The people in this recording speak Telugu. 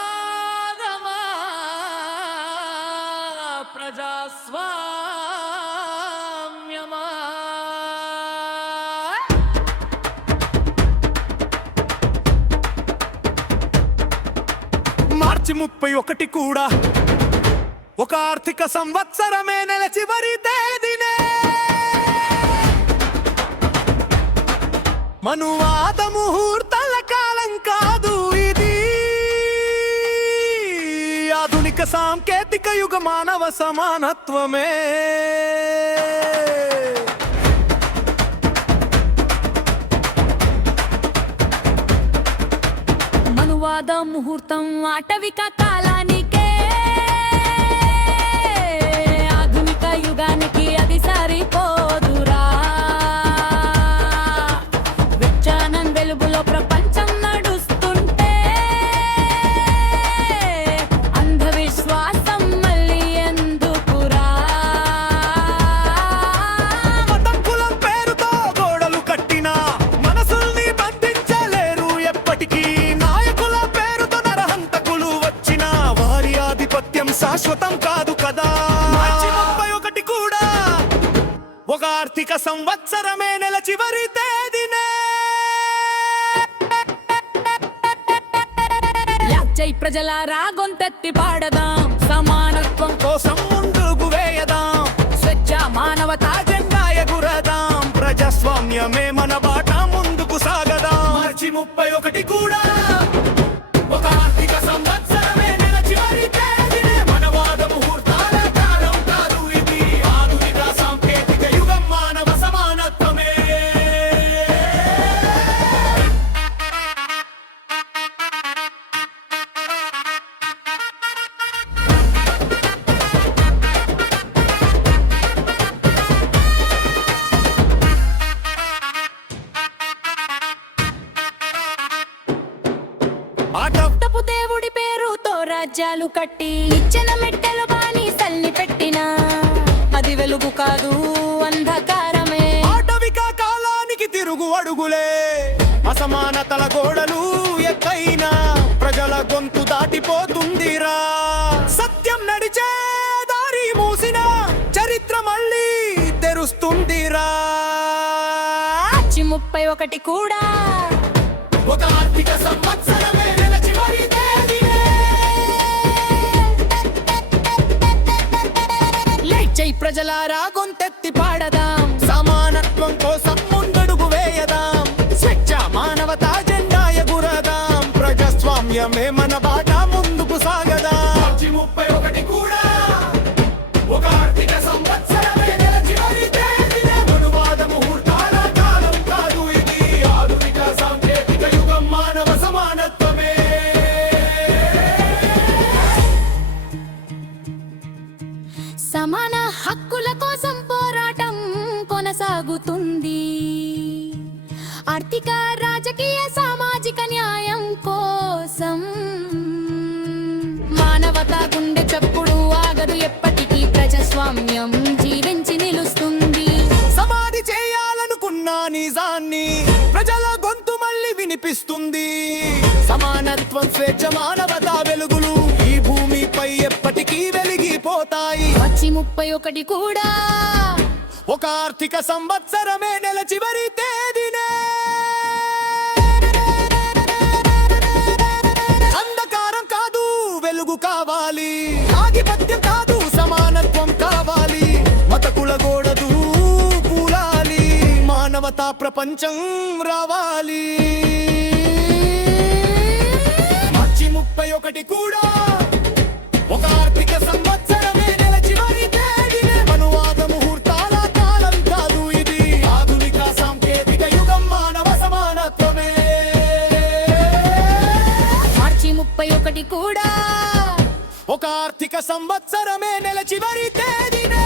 ప్రజాస్వాగమా ప్రజాస్వామ్యమా మార్చి 31 కూడా ఒక ఆర్థిక సంవత్సరమే, నెల చివరి తేదీనే. మనువాద ముహూర్తాల కాలం కాదు ఇది, ఆధునిక సాంకేతిక యుగ మానవ సమానత్వమే. మనువాద ముహూర్తం ఆటవిక కాలానికే, ఆధునిక యుగానికి అది సరిపోదురా. విజ్ఞానం వెలుగులో ప్రపంచం నడుస్తుంటే అంధవిశ్వాసం మళ్ళీ ఎందుకురా. మతం కులం పేరుతో గోడలు కట్టినా మనసుల్ని బంధించలేరు ఎప్పటికీ. నాయకుల పేరుతో నరహంతకులు వచ్చినా వారి ఆధిపత్యం శాశ్వతం కాదు కదా. మార్చి 31 కూడా ఒక ఆర్థిక సంవత్సరమే, నెల చివరి తేదీనే. జై ప్రజలారా గొంతెత్తి పాడదాం, సమానత్వం కోసం ముందుకు వేయదాం, స్వేచ్ఛ మానవతా జెండా ఎగురదాం, ప్రజాస్వామ్యమే మన బాట, ముందుకు సాగదాం. మార్చి 31 కూడా ఒక ఆర్థిక సంవత్సరమే, నెల చివరి తేదీనే. మనవాద ముహూర్తాల కాలం కాదు ఇది, ఆధునిక సాంకేతిక యుగం మానవ సమానత్వమే. తప్పు దేవుడి పేరుతో రాజ్యాలు కట్టి ఇచ్చిన మెట్టెలు బానిసల్ని పెట్టినా అది వెలుగు కాదు, అంధకారమే. ఆటవిక కాలానికి తిరుగు అడుగులే, అసమానతల గోడలు ఎక్కైనా ప్రజల గొంతు దాటిపోతుందిరా. సత్యం నడిచే దారి మూసిన చరిత్ర మళ్ళీ తెరుస్తుందిరా. మార్చి 31 కూడా ఒక ఆర్థిక సంవత్సరమే, నెల చివరి తేదీనే. జై ప్రజలారా గొంతెత్తి పాడదాం, సమానత్వం కోసం ముందడుగు వేయదాం, స్వేచ్ఛ మానవతా జెండా ఎగురదాం, ప్రజాస్వామ్యమే మన బాట, ముందుకు సాగదాం. మార్చి 31 కూడా ఒక ఆర్థిక సంవత్సరమే, నెల చివరి తేదీనే. మనువాద ముహూర్తాల కాలం కాదు ఇది, ఆధునిక సాంకేతిక యుగం మానవ సమానత్వమే. సమాన హక్కుల కోసం పోరాటం కొనసాగుతుంది. ఆర్థిక రాజకీయ సామాజిక న్యాయం కోసం మానవతా గుండె చప్పుడు ఆగదు ఎప్పటికీ, ప్రజాస్వామ్యం జీవించి నిలుస్తుంది. సమాధి చేయాలనుకున్న నిజాన్ని ప్రజల గొంతు మళ్ళీ వినిపిస్తుంది. సమానత్వం, స్వేచ్ఛ, మానవతా వెలుగులు ఈ భూమిపై ఎప్పటికీ వెలిగిపోతాయి. మార్చి 31 కూడా ఒక ఆర్థిక సంవత్సరమే, నెల చివరి తేదీనే. అంధకారం కాదు, వెలుగు కావాలి, ఆధిపత్యం కాదు, సమానత్వం కావాలి. మతకుల గోడదు కూలాలి, మానవతా ప్రపంచం రావాలి. మార్చి 31 కూడా ఒక ఆర్థిక సంవత్సరమే, నెల చివరి తేదీనే. మనువాద ముహూర్తాల కాలం కాదు ఇది, ఆధునిక సాంకేతిక యుగం మానవ సమానత్వమే. మార్చి 31 కూడా ఒక ఆర్థిక సంవత్సరమే, నెల చివరి తేదీనే.